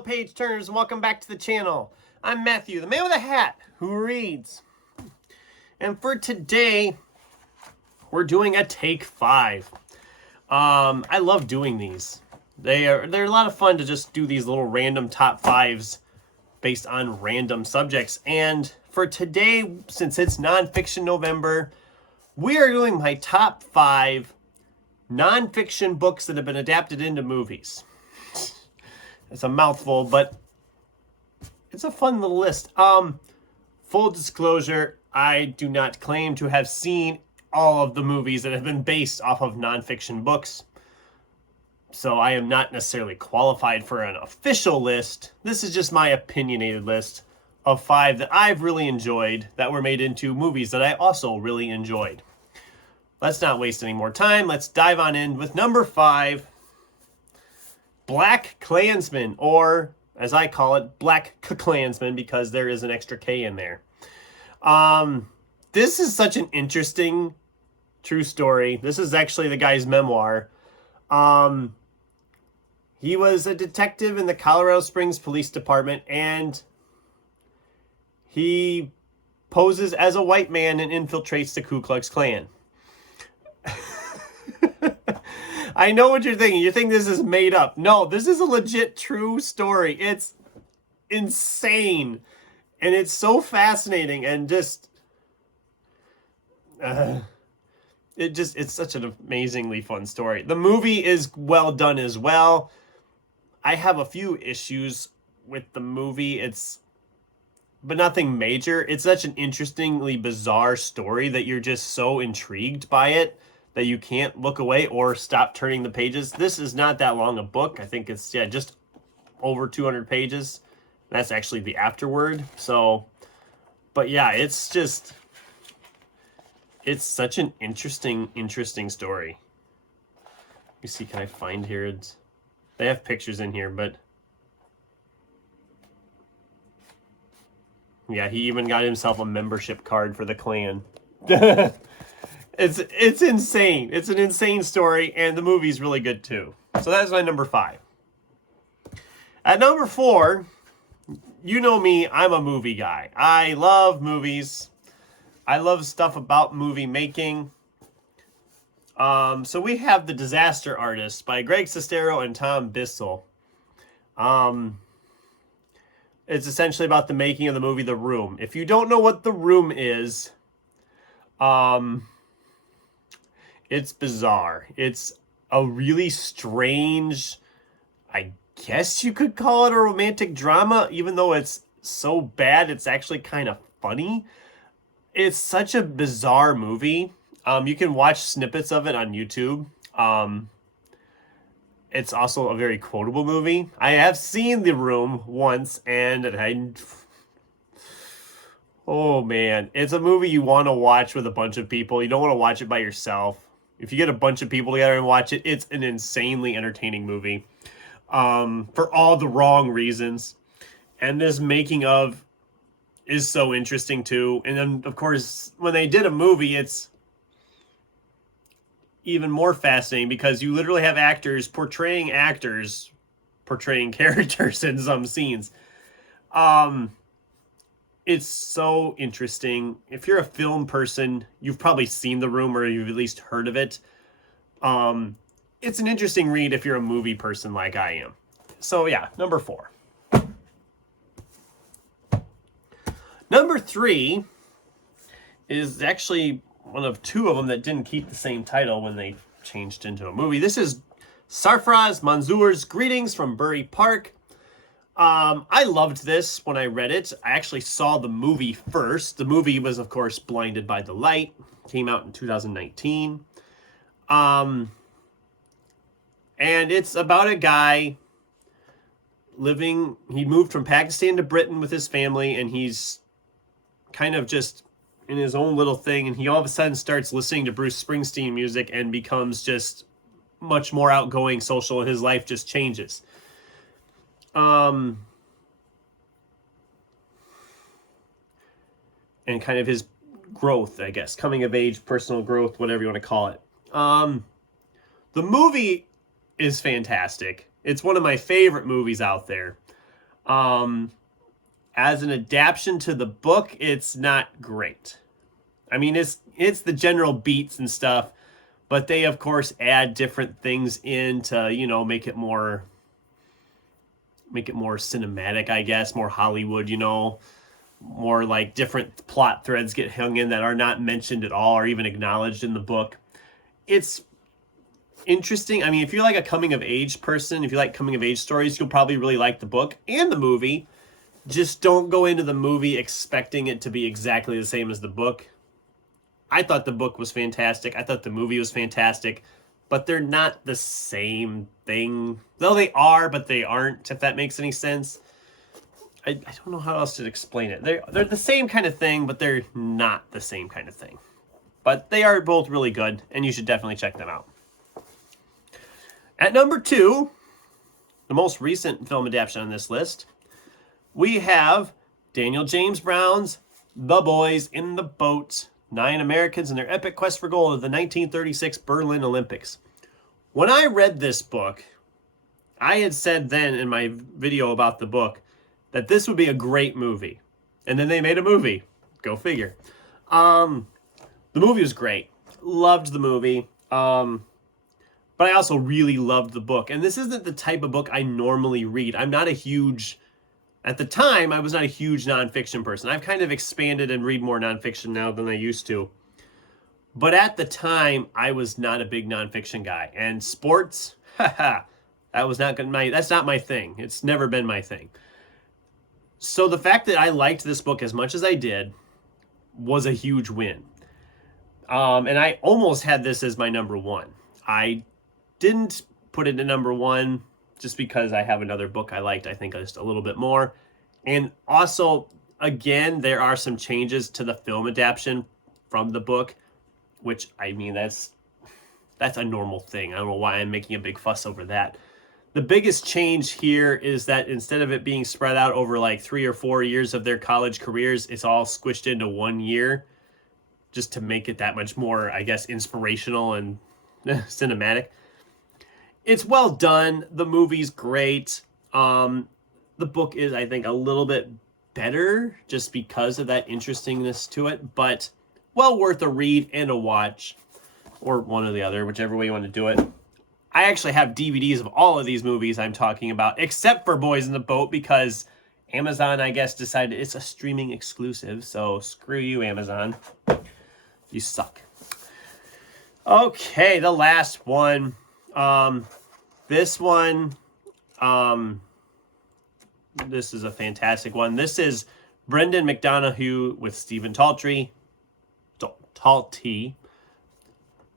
fellow page turners, and welcome back to the channel. I'm Matthew, the man with a hat who reads. And for today, we're doing a take 5. I love doing these. They're a lot of fun to just do these little random top 5s based on random subjects. And for today, since it's nonfiction November, we are doing my top 5 nonfiction books that have been adapted into movies. It's a mouthful, but it's a fun little list. Full disclosure, I do not claim to have seen all of the movies that have been based off of nonfiction books. So I am not necessarily qualified for an official list. This is just my opinionated list of 5 that I've really enjoyed that were made into movies that I also really enjoyed. Let's not waste any more time. Let's dive on in with number 5. Black Klansman, or as I call it, Black Klansman, because there is an extra K in there. This is such an interesting true story. This is actually the guy's memoir. He was a detective in the Colorado Springs Police Department, and he poses as a white man and infiltrates the Ku Klux Klan. I know what you're thinking. You think this is made up. No, this is a legit true story. It's insane. And it's so fascinating and just... it's such an amazingly fun story. The movie is well done as well. I have a few issues with the movie. But nothing major. It's such an interestingly bizarre story that you're just so intrigued by it that you can't look away or stop turning the pages. This is not that long a book. I think it's just over 200 pages. That's actually the afterword. So, but yeah, it's such an interesting story. Let me see, can I find here? They have pictures in here, but yeah, he even got himself a membership card for the Klan. It's insane. It's an insane story, and the movie's really good too. So that's my number 5. At number 4, you know me, I'm a movie guy. I love movies. I love stuff about movie making. So we have The Disaster Artist by Greg Sestero and Tom Bissell. It's essentially about the making of the movie The Room. If you don't know what The Room is, it's bizarre. It's a really strange, I guess you could call it a romantic drama, even though it's so bad, it's actually kind of funny. It's such a bizarre movie. You can watch snippets of it on YouTube. It's also a very quotable movie. I have seen The Room once, and oh man, it's a movie you want to watch with a bunch of people. You don't want to watch it by yourself. If you get a bunch of people together and watch it, it's an insanely entertaining movie. For all the wrong reasons. And this making of is so interesting too. And then, of course, when they did a movie, it's even more fascinating because you literally have actors portraying characters in some scenes. It's so interesting. If you're a film person, you've probably seen The Room or you've at least heard of it. It's an interesting read if you're a movie person like I am. So yeah, number 4. Number 3 is actually one of 2 of them that didn't keep the same title when they changed into a movie. This is Sarfraz Manzoor's Greetings from Bury Park. I loved this when I read it. I actually saw the movie first. The movie was, of course, Blinded by the Light. Came out in 2019. And it's about a guy he moved from Pakistan to Britain with his family, and he's kind of just in his own little thing, and he all of a sudden starts listening to Bruce Springsteen music and becomes just much more outgoing, social, and his life just changes. And kind of his growth, I guess, coming of age, personal growth, whatever you want to call it. The movie is fantastic. It's one of my favorite movies out there. As an adaptation to the book, it's not great. I mean, it's the general beats and stuff, but they of course add different things in to, you know, make it more cinematic, I guess, more Hollywood, you know, more like different plot threads get hung in that are not mentioned at all or even acknowledged in the book. It's interesting. I mean, if you're like a coming of age person, if you like coming of age stories, you'll probably really like the book and the movie. Just don't go into the movie expecting it to be exactly the same as the book. I thought the book was fantastic. I thought the movie was fantastic, but they're not the same thing. Though they are, but they aren't, if that makes any sense. I don't know how else to explain it. They're the same kind of thing, but they're not the same kind of thing. But they are both really good, and you should definitely check them out. At number 2, the most recent film adaptation on this list, we have Daniel James Brown's The Boys in the Boat, 9 Americans in their epic quest for gold of the 1936 Berlin Olympics. When I read this book, I had said then in my video about the book that this would be a great movie. And then they made a movie. Go figure. The movie was great. Loved the movie. But I also really loved the book. And this isn't the type of book I normally read. At the time, I was not a huge nonfiction person. I've kind of expanded and read more nonfiction now than I used to. But at the time, I was not a big nonfiction guy. And sports, that's not my thing. It's never been my thing. So the fact that I liked this book as much as I did was a huge win. And I almost had this as my number 1. I didn't put it in number 1 just because I have another book I liked, I think, just a little bit more. And also, again, there are some changes to the film adaptation from the book, which, I mean, that's a normal thing. I don't know why I'm making a big fuss over that. The biggest change here is that instead of it being spread out over like 3 or 4 years of their college careers, it's all squished into 1 year just to make it that much more, I guess, inspirational and cinematic. It's well done. The movie's great. The book is, I think, a little bit better just because of that interestingness to it, but well worth a read and a watch, or one or the other, whichever way you want to do it. I actually have DVDs of all of these movies I'm talking about, except for Boys in the Boat, because Amazon, I guess, decided it's a streaming exclusive, so screw you, Amazon. You suck. Okay, the last one. This one, this is a fantastic one. This is Brendan McDonough with Stephen Talty,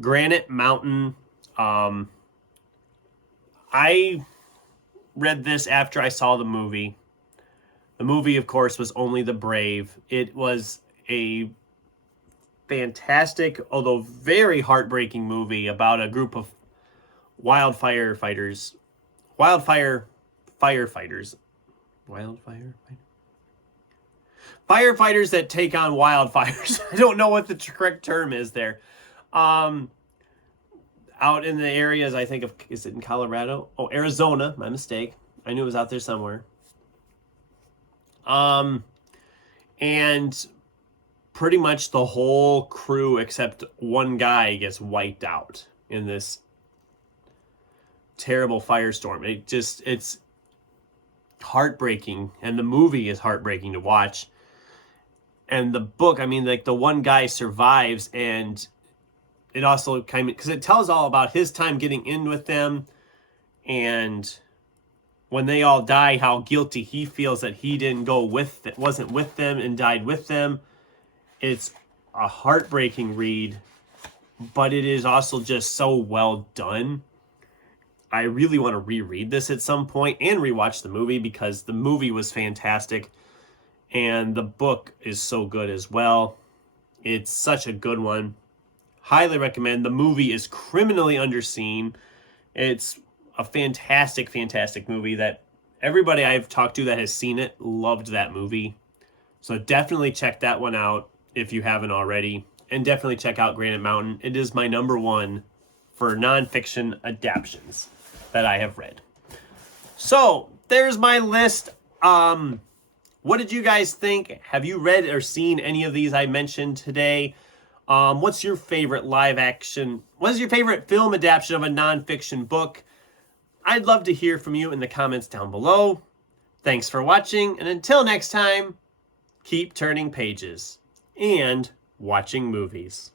Granite Mountain. I read this after I saw the movie. The movie, of course, was Only the Brave. It was a fantastic, although very heartbreaking movie about a group of firefighters that take on wildfires. I don't know what the correct term is there. Out in the areas, I think, is it in Colorado? Oh, Arizona, my mistake. I knew it was out there somewhere. And pretty much the whole crew except one guy gets wiped out in this terrible firestorm. It's heartbreaking, and the movie is heartbreaking to watch. And the book, I mean, like, the one guy survives, and it also kind of, because it tells all about his time getting in with them, and when they all die, how guilty he feels that he wasn't with them and died with them. It's a heartbreaking read, but it is also just so well done. I really want to reread this at some point and rewatch the movie, because the movie was fantastic and the book is so good as well. It's such a good one. Highly recommend. The movie is criminally underseen. It's a fantastic, fantastic movie that everybody I've talked to that has seen it loved that movie. So definitely check that one out if you haven't already. And definitely check out Granite Mountain. It is my number 1 for nonfiction adaptations that I have read. So there's my list What did you guys think? Have you read or seen any of these I mentioned today? What's your favorite live action? What is your favorite film adaptation of a nonfiction book? I'd love to hear from you in the comments down below. Thanks for watching, and until next time, keep turning pages and watching movies.